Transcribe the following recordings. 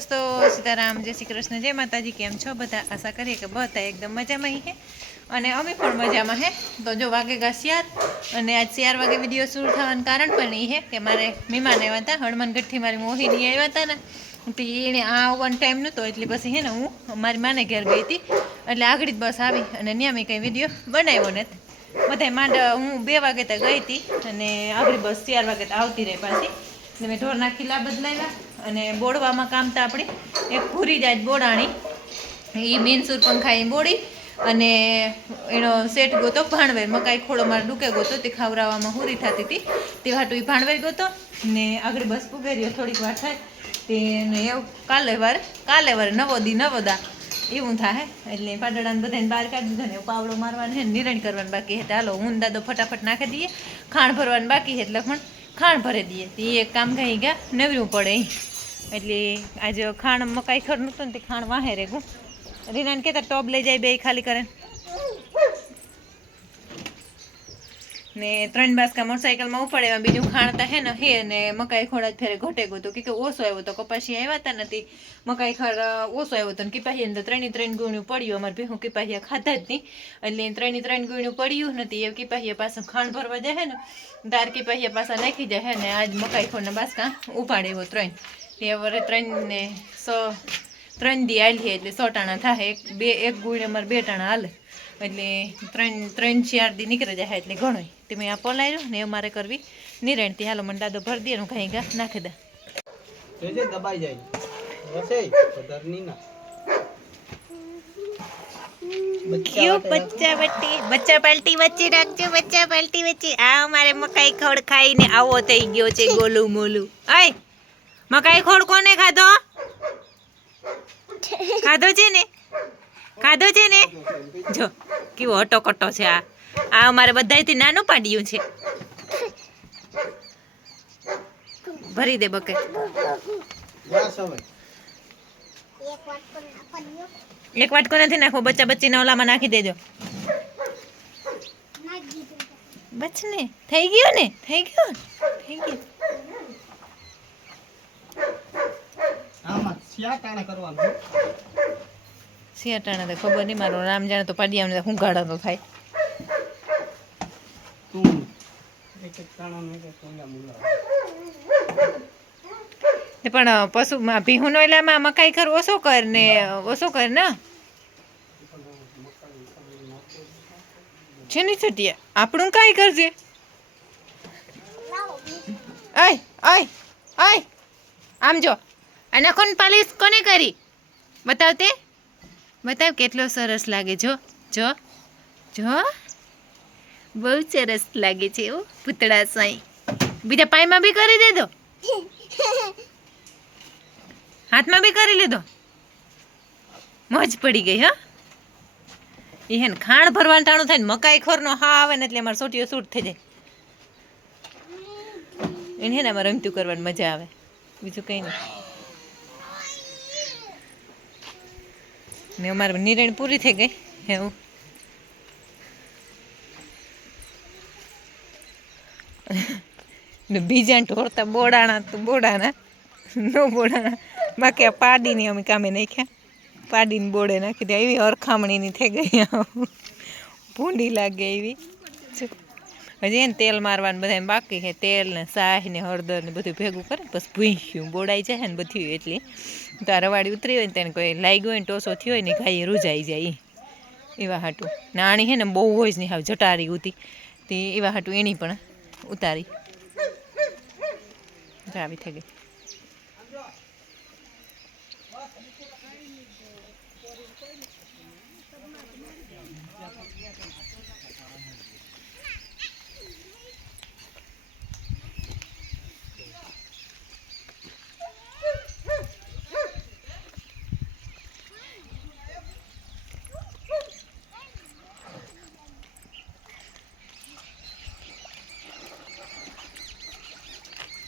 દોસ્તો, સીતારામ, જય શ્રી કૃષ્ણ, જય માતાજી। કેમ છો બધા? આશા કરીએ કે બધા એકદમ મજામાં હે અને અમે પણ મજામાં હે। તો જો વાગેગા 4 અને આજ 4 વાગે વિડીયો શરૂ થવાનું કારણ પણ એ હે કે મારે મહેમાન આવ્યા હતા। હનુમાનગઢથી મારી મોહિની આવ્યા હતા ને, તો એને આવવાનો ટાઈમ નહોતો એટલે પછી હે ને હું મારી માને ઘેર ગઈ હતી, એટલે આગળ જ બસ આવી અને ત્યાં મેં કંઈ વિડીયો બનાવ્યો નથી। બધા માંડ હું 2 વાગે તો ગઈ હતી અને આગળ બસ 4 વાગે તો આવતી રહી પાછી। મેં ઢોરના ખીલા બદલાવ્યા અને બોડવામાં કામ તો આપણે એક ભૂરી જાય બોડાણી, એ મેનસુર પંખાઈ બોડી અને એનો સેટ ગોતો ભાણવેર મકાઈ ખોળો મારે ડૂકે ગોતો તે ખાવડાવવામાં હુરી થતી હતી તે હાટું એ ભાણવેર ગોતો ને આગળ બસ પુગેરીઓ થોડીક વાર થાય તેને એવું કાલે વારે નવોદા એવું થાય। એટલે પાડડાને બધાને બહાર કાઢી દીધો ને પાવડો મારવાનો છે, નિરણ કરવાનું બાકી છે। હાલો હું દાદો ફટાફટ નાખી દઈએ, ખાણ ભરવાનું બાકી છે એટલે પણ ખાણ ભરી દઈએ તો એ એક કામ કઈ ગયા નવરું પડે। એટલે આજે ખાણ મકાઈ ખર નહોતું ને તે ખાણ વાહે રે ગું રીનાને કહેતા ટોબ લઈ જાય બે ખાલી કરે ને 3 બાસકા મોટરસાઇકલમાં ઉપાડ્યા। બીજું ખાણતા હે ને મકાઈ ખોડા ફેરે ઘટે ગયું તો કે ઓછો આવ્યો તો કપાસી આવ્યા હતા નથી મકાઈ ખર ઓછો આવ્યો હતો ને કીપાહી તો 3 ગુણ્યું પડ્યું। અમારે ભેહું કીપાહિયા ખાધા જ નહીં એટલે 3 ગુણ્યું પડ્યું નથી એ કીપાહિયા પાછું ખાણ ભરવા જાય ને દાર કીપાહિયા પાછા નાખી જાય ને આજ મકાઈ ખોડના બાસકા ઉપાડ્યો 3 એ વરે 3 ને 3 દી આલી એટલે 100 ટાણા થાય। એક ગુણ અમારે 2 ટાણા હાલે એટલે 3-4 દી નીકળી જાય એટલે ઘણો તમે આ પલાયરો ને અમારે કરવી નિરણતી। હાલો મને દાદો ભરી દે ઘાઈ ગા નાખી દે દબાઈ જાય ક્યું બચ્ચા પલટી વચ્ચે રાખજો, બચ્ચા પલટી વચ્ચે। આ અમારે મકાઈ ખોડ ખાઈને આવો થઈ ગયો છે ગોલું મોલું। આય મકાઈ ખોડ કોને ખાધો? ખાધો છે ને જો કેવો હટોકટો છે। આ અમારે બધાયથી નાનું પાડ્યું છે। ભરી દે બકેટ, એક વાટકો નથી નાખવો, બચ્ચા બચ્ચીને ઓલામાં નાખી દેજો બચ ને થઈ ગયો ને થઈ ગયો સિયાટાણા તો ખબર નહીં, મારો રામ જાણે તો પાડિયા હું ગાડા તો થાય પણ પશુ ભીહું નો એલામાં મકાઈ ખર ઓછો કર ને છે ની છટિયા આપણું કાંઈ કરજે। આમ જો આ નખોન પાલિશ કોને કરી બતાવ કેટલો સરસ લાગે। જો બહુ સરસ લાગે છે એવું પૂતળા સાઈ। બીજા પાયમાં બી કરી દેજો, હાથમાં બી કરી લીધો, મોજ પડી ગઈ। હા એ હે ને ખાણ ભરવાનું ટાણું થાય ને મકાઈ ખોરનો હા આવે ને એટલે અમારે સોટીઓ શૂટ થઈ જાય એને હે ને અમારે રમતું કરવાની મજા આવે, બીજું કંઈ નહીં। ને અમારે નિરણ પૂરી થઈ ગઈ એવું ને બીજા ઢોરતા બોડાણા બાકી આ પાડીની અમે કામે નાખ્યા, પાડીને બોડે નાખી દે એવી હરખામણીની થઈ ગઈ ભૂંડી લાગે એવી। હજી એને તેલ મારવાનું બધા બાકી છે, તેલ ને સાહ ને હળદર ને બધું ભેગું કરે બસ ભૂંખ્યું બોડાઈ જાય ને બધું એટલે તો આ રવાડી ઉતરી હોય ને તેને કોઈ લાગ્યો હોય ને ટોસો થયો હોય ને ગાય રૂજાઈ જાય એવા હાટું। નાણી છે ને બહુ હોય જ નહીં હાવ જટારી ઉતી તે એવા હાટું એની પણ ઉતારી આવી થઈ ગઈ।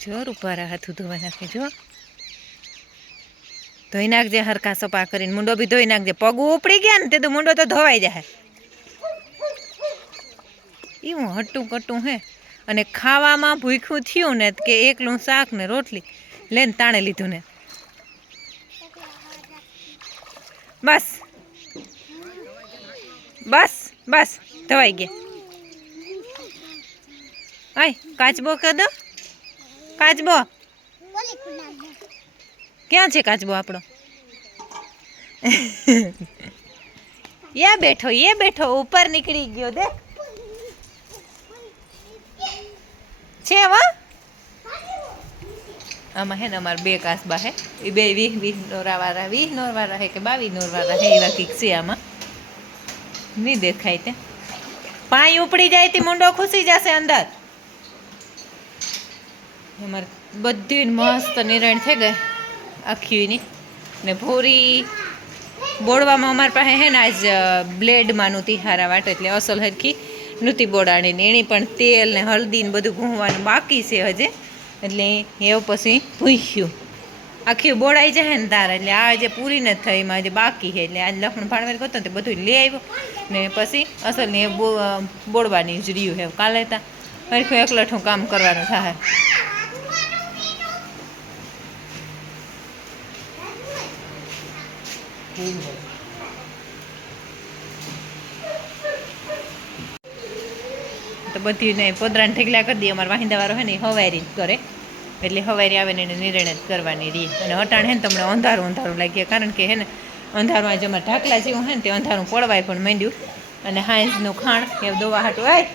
જો રૂપારા હાથું ધોવા નાખે, જો ધોઈ નાખજે હરખા સપા કરીને, મૂંડો બી ધોઈ નાખજે, પગ ઉપડી ગયા ને તે તો મૂંડો તો ધોવાઈ જાય એવું હટું કટું હે। અને ખાવામાં ભૂખ્યું થયું ને કે એકલું શાક ને રોટલી લઈને તાણે લીધું ને બસ બસ બસ ધવાઈ ગયા. આય કાચબો કહી દો. કાચબો ક્યાં છે? કાચબો આપણો એ બેઠો ઉપર નીકળી ગયો. દે છે વા આમાં હે ને અમારા 2 કાચબા હે. એ બે 20 નોરવાળા 20 નોરવાળા હે કે 22 નોરવાળા હે એવા કીક છે. આમાં નહીં દેખાય તે પાણી ઉપડી જાય તે મુંડો ખુશી જશે અંદર. અમારે બધી મસ્ત નિરણ થઈ ગઈ આખીની ને ભૂરી બોળવામાં અમારી પાસે હે ને આજ બ્લેડમાં નહોતી હારા વાટ એટલે અસલ હરખી નહોતી બોડાણી ને એની પણ તેલ ને હળદી ને બધું ભૂંવાનું બાકી છે હજે એટલે એવું પછી ભૂસ્યું આખી બોળાઈ જાય ને તાર એટલે આ જે પૂરી નથી થઈ એમાં જે બાકી છે એટલે આજ લખણ ભાણવેર કરતો ને તે બધું લઈ આવ્યો ને પછી અસલ ને બોળવાની જ રહ્યું છે. કાલે ત્યાં હરખું એકલઠું કામ કરવાનું થાય. તો બધી ને પોદરાને ઠેકલા કરી દઈએ. અમારા વાહિંદાવાળો હે ને હવારી કરે એટલે હવારી આવે ને એને નિર્ણય જ કરવાની રહી. અને અટાણ હે ને તમને અંધારું અંધારું લાગ્યા કારણ કે હે ને અંધારું આજે અમારે ઢાકલા જેવું હે ને તે અંધારું પડવાય પણ માંડ્યું. અને હાંસનું ખાણ એ દોવા હાટું આય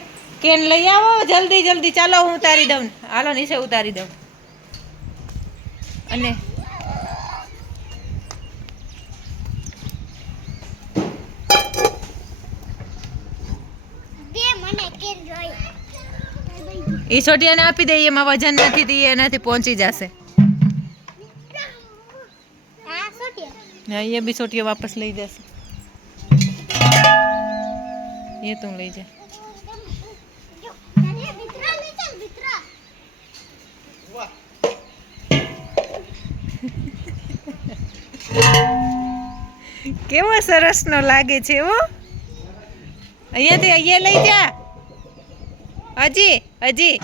કેન લઈ આવો જલ્દી જલ્દી. ચાલો હું ઉતારી દઉં. હાલો નીચે ઉતારી દઉં. અને એ છોટિયાને આપી દઈએ એમાં વજન નથી દી એનાથી પહોંચી જશે. હા એ બી છોટિયા વાપસ લઈ જશે. એ તું લઈ જા. કેવો સરસ નો લાગે છે હો. અહીંયાથી અહીંયા લઈ જા. હજી હજી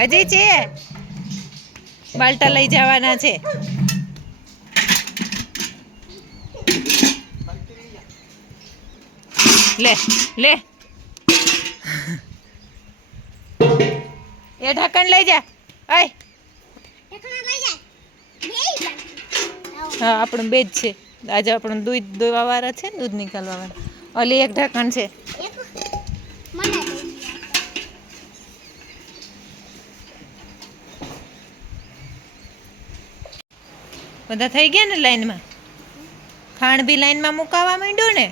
હજી છે. બાલટા લઈ જવાના છે. લે લે એ ઢાંકણ લઈ જા. આય હા આપણું બે જ છે આજે. આપણું દૂધ દોવા વાળા છે ને દૂધ નીકાળવા વાળા. ઓલી એક ઢાંકણ છે. બધા થઈ ગયા ને લાઈનમાં. ખાણ બી લાઈનમાં મુકાવા માંડ્યું ને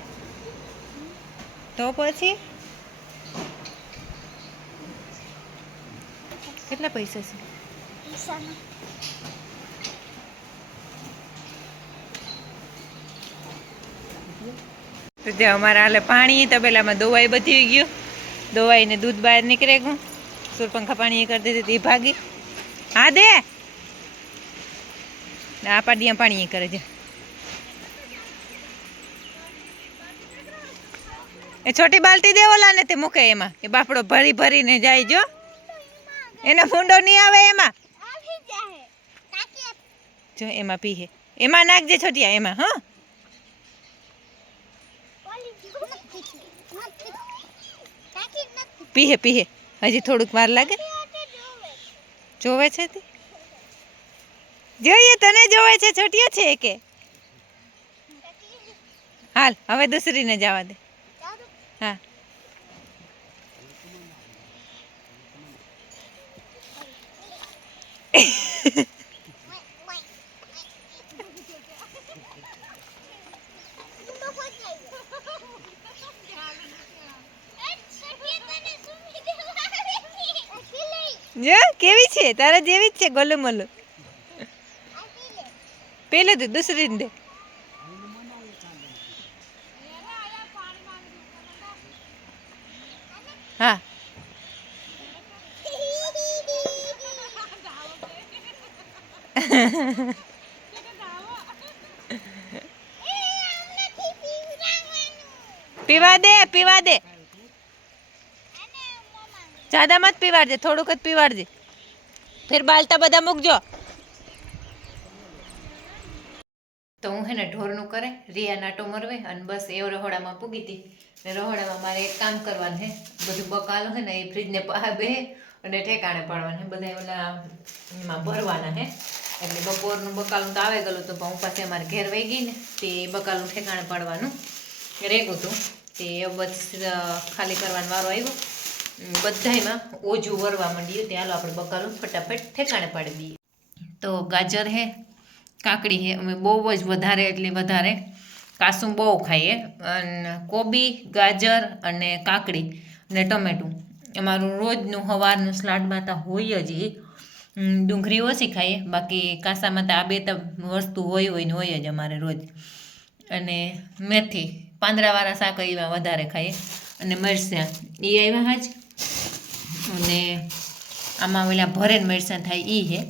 તો પછી કેટલા પૈસા છે? તો જે અમારા હાલે પાણી તબેલામાં દોવાઈ બધી ગયું. દોવાઈને દૂધ બહાર નીકળે ગયું. સુરપંખા પાણી કરી દીધી હતી ભાગી. હા દે આ પાડિયા પાણી કરે છે. એ છોટી બાલટી દે ઓલા ને તે મૂકે એમાં. એ બાફડો ભરી ભરીને જાય. જો એનો ફૂંડો નહીં આવે એમાં. જો એમાં પીહે એમાં નાખજે છોટિયા એમાં. હા પીહે પીહે હજી થોડુંક વાર લાગે. જોવે છે તે જોઈએ તને જોવે છે છોટિયો છે કે. હાલ હવે દૂસરીને જવા દે. હા જો કેવી છે તારા જેવી જ છે. ગોલું મોલું પેલે દે દૂસરી દે. હા પીવા દે પીવા દે. જ્યાદા મત પીવાડજે થોડુંક જ પીવાડજે. ફિર બાલટા બધા મૂકજો. તો હું હે ને ઢોરનું કરે રિયા નાટો મરવે અને બસ એ રહોડામાં પૂગી હતી ને રહોડામાં મારે એક કામ કરવાનું હે બધું બકાલો હે ને એ ફ્રીજને બે અને ઠેકાણે પાડવાનું હે બધા ઓલા એમાં ભરવાના હે એટલે બપોરનું બકાલું તો આવે ગયેલું તો પણ હું પાસે અમારે ઘેર વહી ગઈ ને તે બકાલું ઠેકાણે પાડવાનું રેગું હતું તે બસ ખાલી કરવાનો વારો આવ્યો બધાયમાં ઓજું વરવા માંડ્યું તે હાલો આપણે બકાલું ફટાફટ ઠેકાણે પાડી દઈએ તો ગાજર હે કાકડી હે અમે બહુ જ વધારે એટલે વધારે કાસું બહુ ખાઈએ અને કોબી ગાજર અને કાકડી અને ટમેટું અમારું રોજનું સવારનું સલાડમાં તો હોય જ એ ડુંગળી ઓછી ખાઈએ બાકી કાસામાં તો આ બે તો વસ્તુ હોય ને હોય જ અમારે રોજ અને મેથી પાંદડાવાળા શાક એવા વધારે ખાઈએ અને મરચાં એ આવ્યા જ અને આમાં ઓલા ભરેન મરચાં થાય એ હે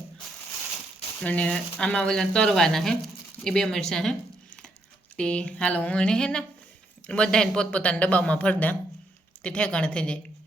અને આમાં ઓલા તરવાના હે એ 2 મરચાં હે તે હાલો હું એને હે ને બધાને પોતપોતાના ડબ્બામાં ભરી દઉં તે ઠેકાણે થઈ જાય